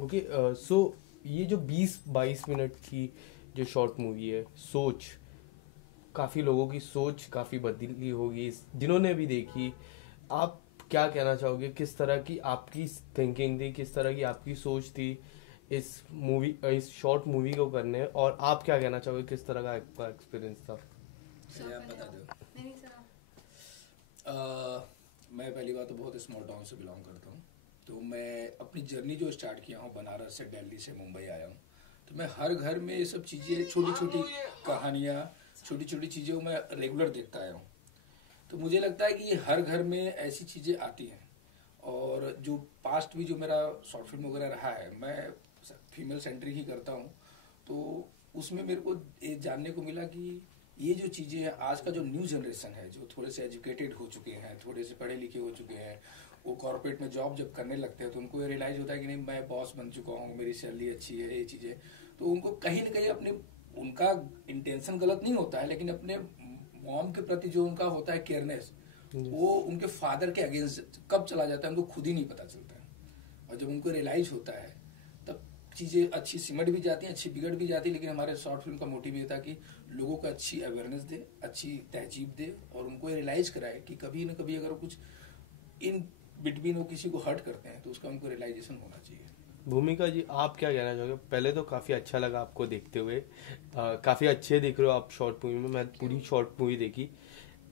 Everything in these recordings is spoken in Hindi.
ओके, सो ये जो 20-22 मिनट की जो शॉर्ट मूवी है सोच, काफ़ी लोगों की सोच काफ़ी बदली होगी जिन्होंने भी देखी। आप क्या कहना चाहोगे, किस तरह की आपकी थिंकिंग थी, किस तरह की आपकी सोच थी इस शॉर्ट मूवी को करने, और आप क्या कहना चाहोगे, किस तरह का आपका एक्सपीरियंस था? पहले आप बता दो। नहीं सर आप। मैं पहली बात तो बहुत स्मॉल टाउन से बिलोंग करता हूँ। तो मैं अपनी जर्नी जो स्टार्ट किया हूँ बनारस से, दिल्ली से मुंबई आया हूँ। तो मैं हर घर में ये सब चीज़ें, छोटी छोटी कहानियाँ, छोटी छोटी चीज़ें मैं रेगुलर देखता आया हूँ। तो मुझे लगता है कि ये हर घर में ऐसी चीज़ें आती हैं। और जो पास्ट भी जो मेरा शॉर्ट फिल्म वगैरह रहा है, मैं फीमेल सेंट्रिक ही करता हूँ। तो उसमें मेरे को ये जानने को मिला कि ये जो चीज़ें हैं, आज का जो न्यू जनरेशन है, जो थोड़े से एजुकेटेड हो चुके हैं, थोड़े से पढ़े लिखे हो चुके हैं, वो कॉर्पोरेट में जॉब जब करने लगते हैं तो उनको ये रियलाइज होता है कि नहीं, मैं बॉस बन चुका हूँ, मेरी सैलरी अच्छी है, ये चीज़ें। तो उनको कहीं ना कहीं अपने, उनका इंटेंशन गलत नहीं होता है, लेकिन अपने मॉम के प्रति जो उनका होता है केयरनेस, वो उनके फादर के अगेंस्ट कब चला जाता है उनको खुद ही नहीं पता चलता है। और जब उनको रियलाइज होता है तब चीज़ें अच्छी सिमट भी जाती हैं, अच्छी बिगड़ भी जाती है। लेकिन हमारे शॉर्ट फिल्म का मोटिव ये था कि लोगों को अच्छी अवेयरनेस दे, अच्छी तहजीब दे, और उनको रियलाइज कराए कि कभी न कभी अगर कुछ इन बिटवीन वो किसी को हर्ट करते हैं तो उसका उनको रियलाइजेशन होना चाहिए। भूमिका जी, आप क्या कहना चाहोगे? पहले तो काफ़ी अच्छा लगा आपको देखते हुए, काफ़ी अच्छे दिख रहे हो आप शॉर्ट मूवी में। मैं पूरी शॉर्ट मूवी देखी।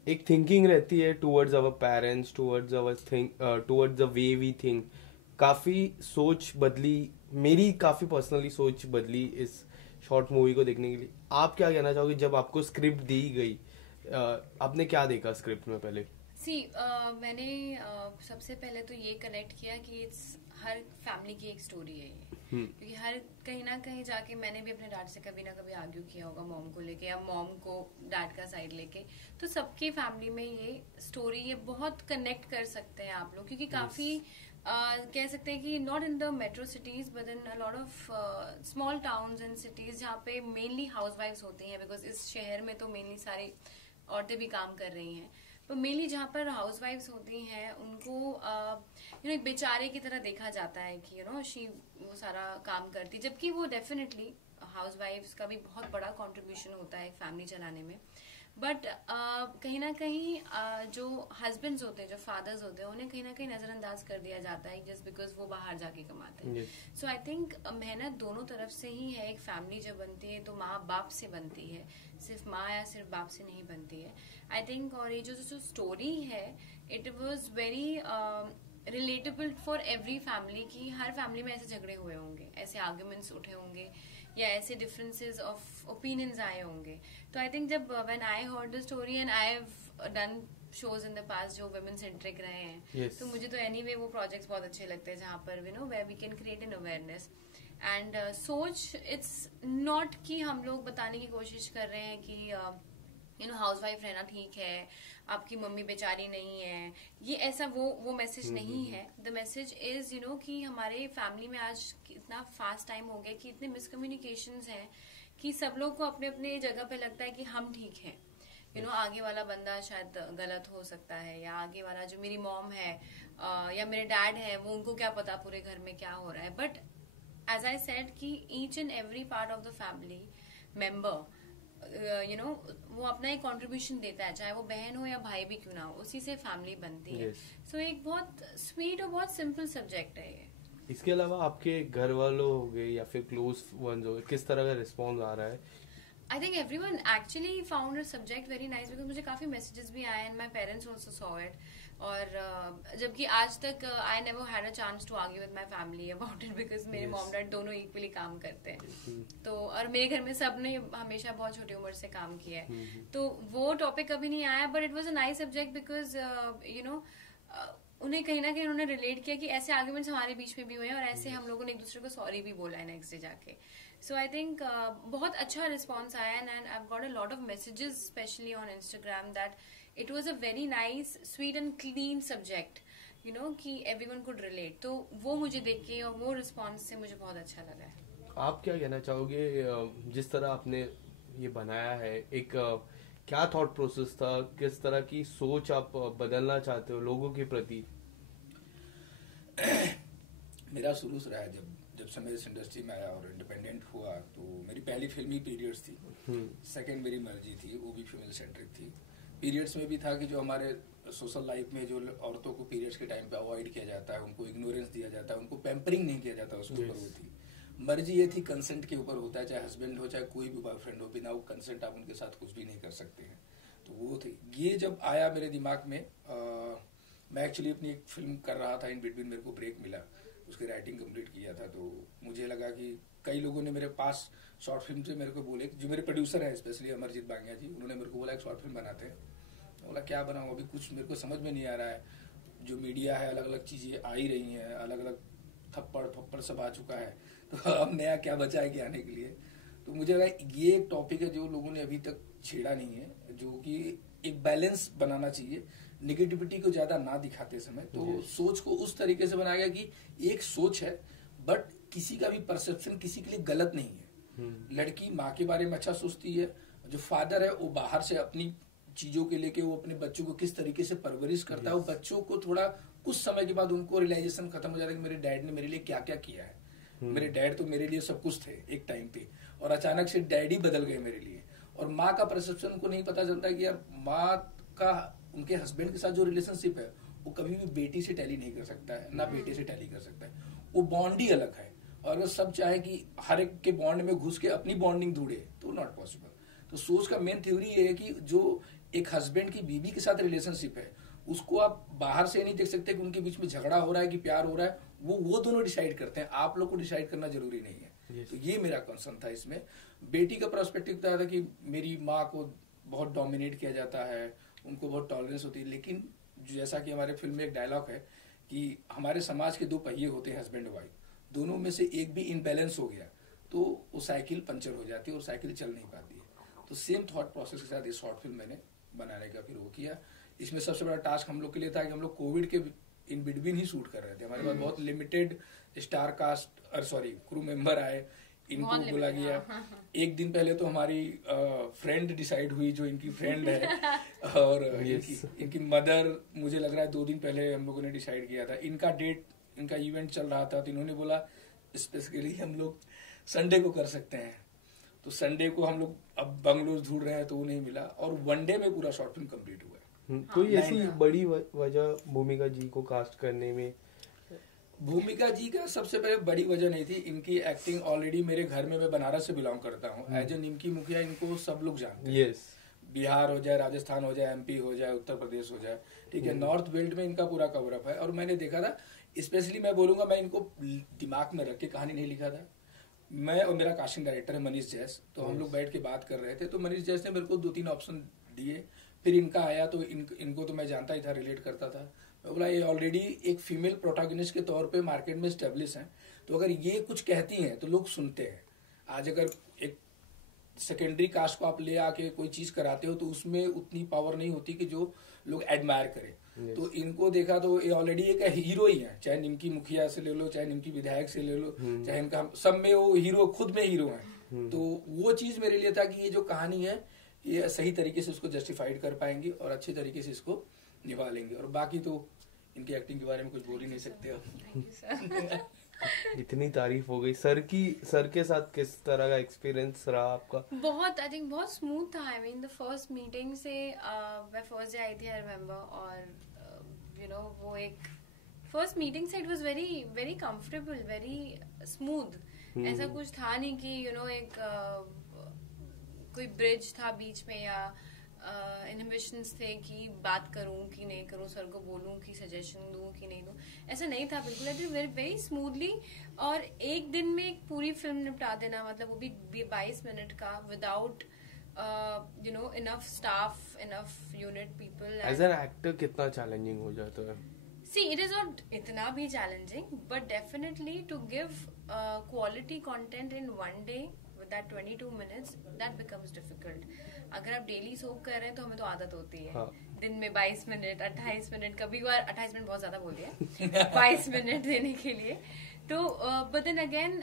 एक थिंकिंग रहती है towards our parents, towards our think, towards the way we think. काफ़ी सोच बदली, मेरी काफ़ी पर्सनली सोच बदली इस शॉर्ट मूवी को देखने के लिए। आप क्या कहना चाहोगे जब आपको स्क्रिप्ट दी गई? आपने क्या देखा स्क्रिप्ट में पहले? मैंने सबसे पहले तो ये कनेक्ट किया कि इट्स हर फैमिली की एक स्टोरी है ये। क्योंकि हर कहीं ना कहीं जाके मैंने भी अपने डैड से कभी ना कभी आर्ग्यू किया होगा मॉम को लेके, या मॉम को डैड का साइड लेके। तो सबकी फैमिली में ये स्टोरी, ये बहुत कनेक्ट कर सकते हैं आप लोग, क्योंकि काफी कह सकते हैं कि not in the metro cities but in a lot of small towns and cities जहाँ पे मेनली हाउसवाइफ्स होती हैं, बिकॉज इस शहर में तो मेनली सारी औरतें भी काम कर रही हैं। तो मेनली जहाँ पर हाउसवाइफ्स होती हैं उनको एक बेचारे की तरह देखा जाता है कि शी वो सारा काम करती, जबकि वो डेफिनेटली हाउसवाइफ्स का भी बहुत बड़ा कंट्रीब्यूशन होता है एक फैमिली चलाने में। बट कहीं ना कहीं जो हस्बैंड्स होते हैं, जो फादर्स होते हैं, उन्हें कहीं ना कहीं नजरअंदाज कर दिया जाता है जस्ट बिकॉज वो बाहर जाके कमाते हैं। सो आई थिंक मेहनत दोनों तरफ से ही है। एक फैमिली जब बनती है तो माँ बाप से बनती है, सिर्फ माँ या सिर्फ बाप से नहीं बनती है, आई थिंक। और ये जो स्टोरी है, it was very relatable for every family, की हर फैमिली में ऐसे झगड़े हुए होंगे, ऐसे आर्ग्यूमेंट्स उठे होंगे, या ऐसे डिफरेंसेस ऑफ ओपिनियंस आए होंगे। तो आई थिंक जब when I heard the story and I have done shows in the past जो वुमेन सेंट्रिक रहे हैं, yes. तो मुझे तो एनीवे वो प्रोजेक्ट्स बहुत अच्छे लगते हैं जहाँ पर where we can create an awareness and सोच। इट्स नॉट कि हम लोग बताने की कोशिश कर रहे हैं कि हाउसवाइफ रहना ठीक है, आपकी मम्मी बेचारी नहीं है, ये ऐसा वो मैसेज नहीं है। द मैसेज इज कि हमारे फैमिली में आज इतना फास्ट टाइम हो गया कि इतने मिसकम्युनिकेशंस हैं कि सब लोग को अपने अपने जगह पे लगता है कि हम ठीक है। आगे वाला बंदा शायद गलत हो सकता है, या आगे वाला जो मेरी मॉम है या मेरे डैड है, वो उनको क्या पता पूरे घर में क्या हो रहा है। बट एज आई सेड कि each and every part of the family member वो अपना एक कंट्रीब्यूशन देता है, चाहे वो बहन हो या भाई भी क्यों ना हो, उसी से फैमिली बनती है। सो एक बहुत स्वीट और बहुत सिंपल सब्जेक्ट है ये। इसके अलावा आपके घर वालों हो गए या फिर क्लोज वंस हो गए, किस तरह का रिस्पॉन्स आ रहा है? I think everyone actually found subject very nice, because मुझे काफी मैसेजेस भी आए and my parents also saw it. और जबकि आज तक I never had a chance to argue with my family about it, because मेरे मॉम डैड दोनों इक्वली काम करते हैं। तो और मेरे घर में सबने हमेशा बहुत छोटी उम्र से काम किया है, तो वो टॉपिक कभी नहीं आया। But it was a nice subject because उन्हें कहीं ना कहीं उन्होंने रिलेट किया कि ऐसे आर्ग्यूमेंट्स हमारे बीच में भी हुए हैं, और ऐसे हम लोगों ने एक दूसरे को सॉरी भी बोला है नेक्स्ट डे जाके। सो आई थिंक बहुत अच्छा रिस्पॉन्स आया and I got a lot of messages specially on Instagram that it was a very nice sweet and clean subject, कि एवरीवन कुड रिलेट। तो वो मुझे देख के और वो रिस्पॉन्स से मुझे बहुत अच्छा लगा है। आप क्या कहना चाहोगे, जिस तरह आपने ये बनाया है, एक क्या थॉट प्रोसेस था, किस तरह की सोच आप बदलना चाहते हो लोगों के प्रति? मेरा शुरू से रहा है, जब से मैं इस इंडस्ट्री में आया और इंडिपेंडेंट हुआ, तो मेरी पहली फिल्म ही पीरियड्स थी। सेकंड मेरी मर्जी थी, वो भी फीमेल सेंट्रिक थी। पीरियड्स में भी था कि जो हमारे सोशल लाइफ में जो औरतों को पीरियड्स के टाइम पे अवॉइड किया जाता है, उनको इग्नोरेंस दिया जाता है, उनको पैम्परिंग नहीं किया जाता, उसके ऊपर वो थी। मर्जी ये थी, कंसेंट के ऊपर होता है, चाहे हस्बैंड हो चाहे कोई भी बॉयफ्रेंड हो, बिना वो कंसेंट आप उनके साथ कुछ भी नहीं कर सकते हैं। तो वो थी। ये जब आया मेरे दिमाग में, मैं एक्चुअली अपनी एक फिल्म कर रहा था, इन बिटवीन मेरे को ब्रेक मिला, उसकी राइटिंग कंप्लीट किया था। तो मुझे लगा कि कई लोगों ने मेरे पास शॉर्ट फिल्म से मेरे को बोले, जो मेरे प्रोड्यूसर हैं स्पेशली अमरजीत बांगिया जी, उन्होंने मेरे को बोला एक शॉर्ट फिल्म बनाते हैं। बोला क्या बनाऊँ, अभी कुछ मेरे को समझ में नहीं आ रहा है, जो मीडिया है अलग अलग चीजें आ ही रही हैं, अलग अलग थप्पड़ सब आ चुका है, तो अब नया क्या बचा है कि आने के लिए। तो मुझे लगा ये एक टॉपिक है जो लोगों ने अभी तक छेड़ा नहीं है, जो कि एक बैलेंस बनाना चाहिए, निगेटिविटी को ज्यादा ना दिखाते समय। तो सोच को उस तरीके से बनाया गया कि एक सोच है, बट किसी का भी परसेप्शन किसी के लिए गलत नहीं है। लड़की माँ के बारे में अच्छा सोचती है, जो फादर है वो बाहर से अपनी चीजों के लेके वो अपने बच्चों को किस तरीके से परवरिश करता है, वो बच्चों को थोड़ा कुछ समय के बाद उनको रियलाइजेशन खत्म हो जाता है कि मेरे डैड ने मेरे लिए क्या क्या किया है। मेरे डैड तो मेरे लिए सब कुछ थे एक टाइम पे, और अचानक से डैडी बदल गए मेरे लिए। और माँ का परसेप्शन उनको नहीं पता चलता कि यार माँ का उनके हस्बैंड के साथ जो रिलेशनशिप है वो कभी भी बेटी से टैली नहीं कर सकता है, ना बेटे से टैली कर सकता है। वो बॉन्ड ही अलग है, और वो सब चाहे कि हर एक के बॉन्ड में घुस के अपनी बॉन्डिंग ढूंढे, तो नॉट पॉसिबल। तो सोच का मेन थ्योरी ये है कि जो एक हस्बैंड की बीवी के साथ रिलेशनशिप है, उसको आप बाहर से नहीं देख सकते कि उनके बीच में झगड़ा हो रहा है कि प्यार हो रहा है, वो दोनों डिसाइड करते हैं, आप लोग को डिसाइड करना जरूरी नहीं है। तो ये मेरा कंसर्न था इसमें। बेटी का पर्सपेक्टिव था कि मेरी माँ को बहुत डोमिनेट किया जाता है, उनको बहुत टॉलरेंस होती है, लेकिन जैसा कि हमारे फिल्म में एक डायलॉग है कि हमारे समाज के दो पहिए होते हैं, हस्बैंड वाइफ, दोनों में से एक भी इनबैलेंस हो गया तो वो साइकिल पंचर हो जाती है और साइकिल चल नहीं पाती है। तो सेम थॉट प्रोसेस के साथ ये शॉर्ट फिल्म मैंने बनाने का फिर वो किया। इसमें सबसे बड़ा टास्क हम लोग के लिए था कि हम लोग कोविड के इन बिटवीन ही शूट कर रहे थे। हमारे पास बहुत limited star cast crew member आए, इनको बोला गया। एक दिन पहले तो हमारी फ्रेंड डिसाइड हुई, जो इनकी फ्रेंड है और इनकी मदर, मुझे लग रहा है 2 दिन पहले हम लोगों ने डिसाइड किया था। इनका डेट, इनका इवेंट चल रहा था, तो इन्होंने बोला स्पेसिफिकली हम लोग संडे को कर सकते हैं। तो संडे को हम लोग अब बंगलोर ढूंढ रहे हैं, तो वो नहीं मिला, और 1 डे में पूरा शॉर्ट फिल्म कंप्लीट हुआ। कोई ऐसी बड़ी वजह भूमिका जी को कास्ट करने में? भूमिका जी का सबसे पहले बड़ी वजह नहीं थी, इनकी एक्टिंग ऑलरेडी मेरे घर में, मैं बनारस से बिलोंग करता हूँ, एज ए निमकी मुखिया इनको सब लोग जानते हैं। बिहार हो जाए, राजस्थान हो जाए, MP हो जाए, उत्तर प्रदेश हो जाए, ठीक है, नॉर्थ बेल्ट में इनका पूरा कवरअप है। और मैंने देखा था, स्पेशली मैं बोलूंगा, मैं इनको दिमाग में रख के कहानी नहीं लिखा था। मैं और मेरा कास्टिंग डायरेक्टर है मनीष जैस, तो हम लोग बैठ के बात कर रहे थे, तो मनीष जैस ने मेरे को 2-3 ऑप्शन दिए। फिर इनका आया तो इनको तो मैं जानता ही था, रिलेट करता था। मैं बोला ये ऑलरेडी एक फीमेल प्रोटैगनिस्ट के तौर पे मार्केट में स्टेब्लिश हैं, तो अगर ये कुछ कहती हैं तो लोग सुनते हैं। आज अगर एक सेकेंडरी कास्ट को आप ले आके कोई चीज कराते हो तो उसमें उतनी पावर नहीं होती कि जो लोग एडमायर करें। तो इनको देखा तो ये ऑलरेडी एक हीरो ही है, चाहे निमकी मुखिया से ले लो, चाहे निमकी विधायक से ले लो, चाहे इनका सब में वो हीरो, खुद में हीरो है। तो वो चीज मेरे लिए था कि ये जो कहानी है ये सही तरीके से उसको जस्टिफाइड कर पाएंगे और अच्छे तरीके से इसको निभा लेंगे। और बाकी तो इनकी एक्टिंग के बारे में कुछ बोल ही नहीं सकते अब। इतनी तारीफ हो गई। सर के साथ किस तरह का एक्सपीरियंस रहा आपका? बहुत, आई थिंक बहुत स्मूथ था। I mean the first meeting से मैं फर्स्ट डे आई थी, आई रिमेम्बर, और यू नो वो एक फर्स्ट मीटिंग से it was very very comfortable, very smooth. ऐसा कुछ था नहीं कि यू नो एक कोई ब्रिज था बीच में या इनहिबिशंस थे कि बात करूं कि नहीं करूं, सर को बोलूं कि सजेशन दूं कि नहीं दूं, ऐसा नहीं था बिल्कुल। आई वेरी वेरी स्मूथली, और एक दिन में एक पूरी फिल्म निपटा देना, मतलब वो भी 22 मिनट का, without you know enough staff, enough unit people. As an actor कितना चैलेंजिंग हो जाता है? See, it is not इतना भी challenging, but definitely to give quality content in 1 day with that 22 minutes, that becomes difficult. अगर आप डेली सोप कर रहे हैं तो हमें तो आदत होती है, दिन में 22 मिनट, 28 मिनट, कभी बार 28 मिनट बहुत ज्यादा बोल दिया 22 मिनट देने के लिए। तो बट देन अगेन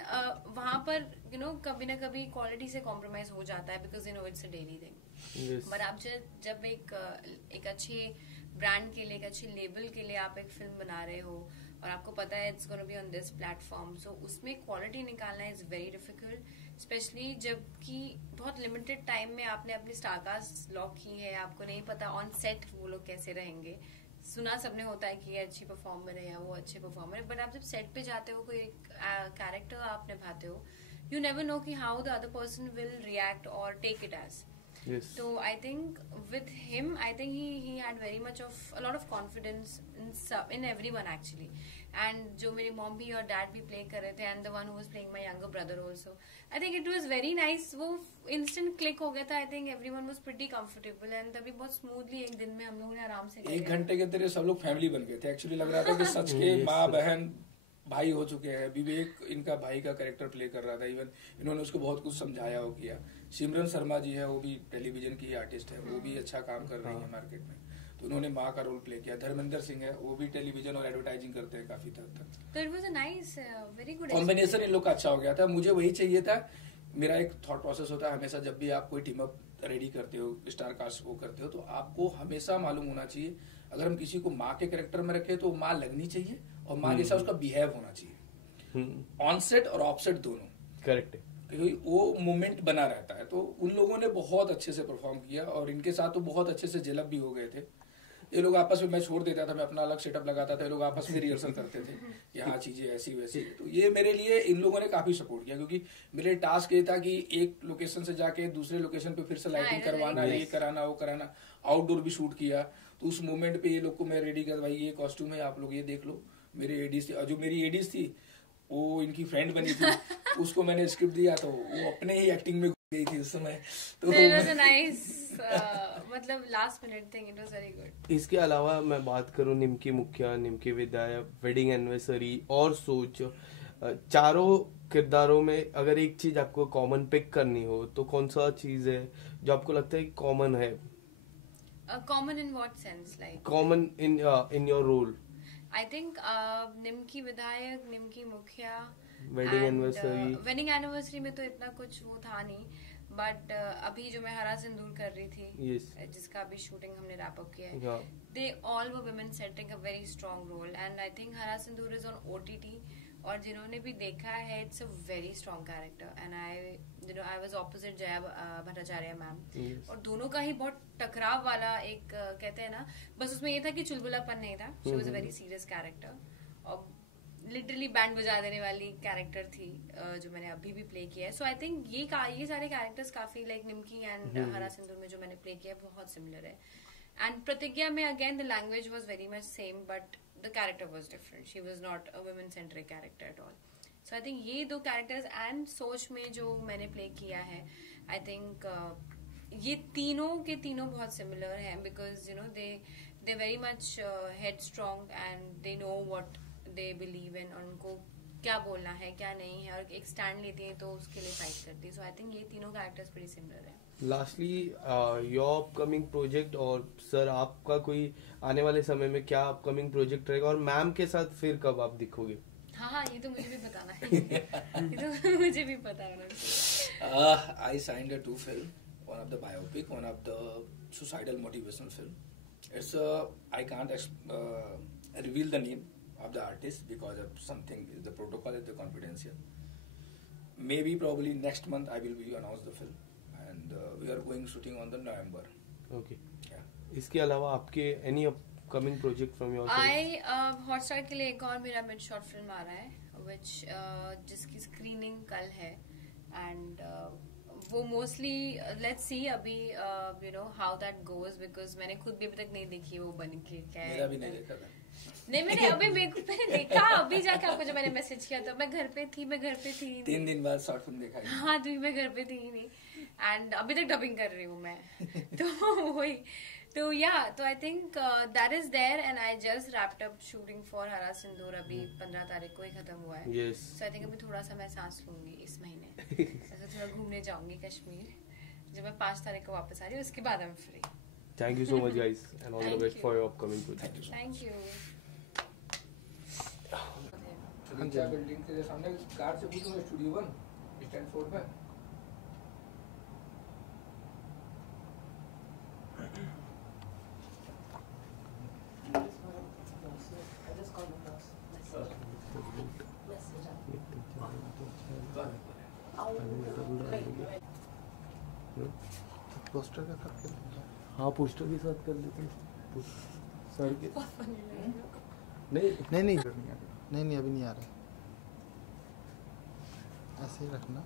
वहां पर यू नो कभी ना कभी क्वालिटी से कॉम्प्रोमाइज हो जाता है, because you know it's a daily thing. But आप जब एक अच्छे ब्रांड के लिए, एक अच्छे लेबल के लिए आप एक फिल्म बना रहे हो, और आपको पता है it's gonna be on this platform, so उसमें क्वालिटी निकालना इज वेरी डिफिकल्ट, स्पेशली जबकि बहुत लिमिटेड टाइम में आपने अपनी स्टारकास्ट लॉक की है, आपको नहीं पता ऑन सेट वो लोग कैसे रहेंगे। सुना सबने होता है कि ये अच्छी परफॉर्मर है या वो अच्छे परफॉर्मर है, बट आप जब सेट पे जाते हो, कोई कैरेक्टर आप निभाते हो, you never know कि how the other person will react or take it as. Yes. So I think with him, I think he had very much of a lot of confidence in everyone actually. And जो मेरी mom भी और dad भी play कर रहे थे, and the one who was playing my younger brother also. I think it was very nice. वो instant click हो गया था. I think everyone was pretty comfortable and तभी बहुत smoothly एक दिन में हम लोगों ने आराम से 1 घंटे के अंदर सब लोग फैमिली बन गए थे। एक्चुअली लग रहा था कि सच के माँ बहन भाई हो चुके हैं। विवेक इनका भाई का कैरेक्टर प्ले कर रहा था, इवन इन्होंने उसको बहुत कुछ समझाया हो किया। सिमरन शर्मा जी है, वो भी टेलीविजन की आर्टिस्ट है, वो भी अच्छा काम कर रही है मार्केट में, तो उन्होंने माँ का रोल प्ले किया। धर्मेंद्र सिंह है, वो भी टेलीविजन और एडवर्टाइजिंग करते हैं काफी हद तक, तो it was a nice very good combination इन लोग का अच्छा हो गया था। मुझे वही चाहिए था। मेरा एक थॉट प्रोसेस होता है हमेशा, जब भी आप कोई टीम अप रेडी करते हो, स्टार कास्ट वो करते हो, तो आपको हमेशा मालूम होना चाहिए अगर हम किसी को माँ के कैरेक्टर में रखें तो माँ लगनी चाहिए और माँ जैसा उसका बिहेव होना चाहिए, ऑन सेट और ऑफ सेट दोनों। करेक्ट है, क्योंकि वो मोमेंट बना रहता है। तो उन लोगों ने बहुत अच्छे से परफॉर्म किया और इनके साथ तो बहुत अच्छे से जेलअप भी हो गए थे। ये लोग आपस में, मैं छोड़ देता था, मैं अपना अलग सेटअप लगाता था, ये लोग आपस में रिहर्सल करते थे कि हाँ चीजें ऐसी वैसी। तो ये मेरे लिए इन लोगों ने काफी सपोर्ट किया, क्योंकि मेरे टास्क ये था कि एक लोकेशन से जाके दूसरे लोकेशन पे फिर से लाइटिंग करवाना, ये कराना वो कराना, आउटडोर भी शूट किया। तो उस मोमेंट पे ये लोग को मैं रेडी कर, भाई ये कॉस्ट्यूम है, आप लोग ये देख लो। मेरे एडीज थी, जो मेरी एडीज थी वो इनकी फ्रेंड बनी थी, उसको मैंने स्क्रिप्ट दिया तो वो अपने ही एक्टिंग में गई थी उस समय। तो मतलब last minute thing, it was very good. इसके अलावा मैं बात करूं निमकी मुखिया, निमकी विदायक, वेडिंग एनिवर्सरी और सोच, चारों किरदारों में अगर एक चीज आपको कॉमन पिक करनी हो तो कौन सा चीज है जो आपको लगता है कॉमन है? Common in what sense? Like common in your role. I think Nimki Vidhayak, Nimki मुखिया, वेडिंग एनिवर्सरी। वेडिंग एनिवर्सरी में तो इतना कुछ वो था नहीं, बट अभी जो मैं हरा सिंदूर कर रही थी, जिसका अभी शूटिंग हमने रैप अप किया है, they all were women setting a very strong role, and I think Hara Sindoor is on OTT, और जिन्होंने भी देखा है it's a very strong character, and I was opposite Jaya Bhattacharya ma'am, और दोनों का ही बहुत टकराव वाला एक कहते हैं ना, बस उसमें ये था कि चुलबुलापन नहीं था, she was a very serious character, और लिटरली बैंड बजा देने वाली कैरेक्टर थी जो मैंने अभी भी प्ले किया है। सो आई थिंक ये सारे कैरेक्टर्स काफी लाइक निमकी एंड हरा सिंदूर में जो मैंने प्ले किया है बहुत सिमिलर है। एंड प्रतिज्ञा में again the language was very much same, but the character was different, she was not a women centric character at all. So I think ये दो कैरेक्टर्स, एंड सोच में जो मैंने प्ले किया है, आई थिंक ये तीनों के तीनों बहुत सिमिलर हैं, because you know they very much head strong and they know what they believe in, और उनको क्या बोलना है क्या नहीं है, और एक स्टैंड लेती है तो उसके लिए फाइट करती है। सो आई थिंक ये तीनों कैरेक्टर्स बड़ी सिमिलर है। लास्टली योर अपकमिंग प्रोजेक्ट, और सर आपका कोई आने वाले समय में क्या अपकमिंग प्रोजेक्ट रहेगा, और मैम के साथ फिर कब आप दिखोगे? हाँ ये तो मुझे भी बताना है। ये तो मुझे भी पता है। I signed a 2 film, one of the biopic, one of the suicidal motivational film. It's I can't reveal the name of the artist because of something, the protocol is the confidential. Maybe probably next month I will be announce the film, and we are going shooting on the November. Okay. Yeah. इसके अलावा आपके any upcoming project from your side? Hotstar के लिए एक और मेरा मिड शॉर्ट फिल्म आ रहा है, which जिसकी स्क्रीनिंग कल है, एंड वो मोस्टली लेट्स सी अभी you know how that goes, because मैंने खुद भी अभी तक नहीं देखी वो बन के क्या है। मेरा भी नहीं देखा था। नहीं मैंने देखा अभी जाके, आपको जो मैंने मैसेज किया था, मैं घर पे थी 3 दिन बाद शॉर्ट फिल्म देखा। हाँ तो मैं घर पे थी ही नहीं, एंड अभी तक डबिंग कर रही हूँ मैं। तो वही तो या तो I think that is there, and I just wrapped up shooting for Hara Sindoor, अभी 15 तारीख को ही खत्म हुआ है। सो आई थिंक अभी थोड़ा सा मैं सांस लूंगी इस महीने, ऐसा थोड़ा घूमने जाऊंगी कश्मीर, जब मैं 5 तारीख को वापस आ रही हूँ, उसके बाद I am free. Thank you so much guys, and all the best for your upcoming project. Thank you. क्या बिल्डिंग के सामने कार से पूछो, स्टूडियो 1 स्टैनफोर्ड में। पोस्टर के साथ कर लेंगे। हाँ पोस्टर के साथ कर लेते हैं सर के नहीं नहीं नहीं नहीं नहीं अभी नहीं आ रहा, ऐसे ही रखना।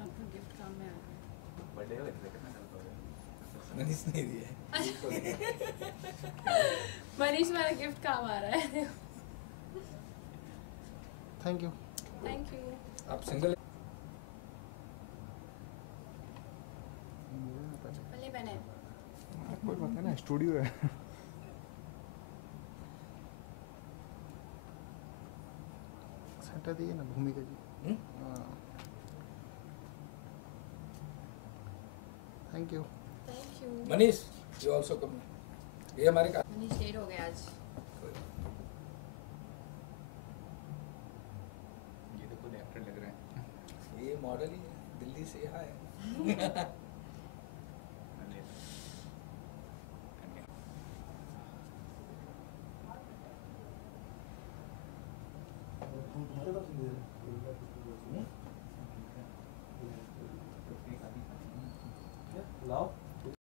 आपका गिफ्ट काम में आ गया। मनीष ने दिया है। मनीष वाला गिफ्ट काम आ रहा है। Thank you. Thank you. आप सिंगल पहले पहने कोई बात है ना, स्टूडियो है। सेंटर दिए ना Bhumika ji. Thank you. Thank you. Manish you also come. ये हमारे का मनीष लेट हो गया आज। ये तो खुद एक्टर लग रहा है। ये मॉडल ही है, दिल्ली से यहाँ है।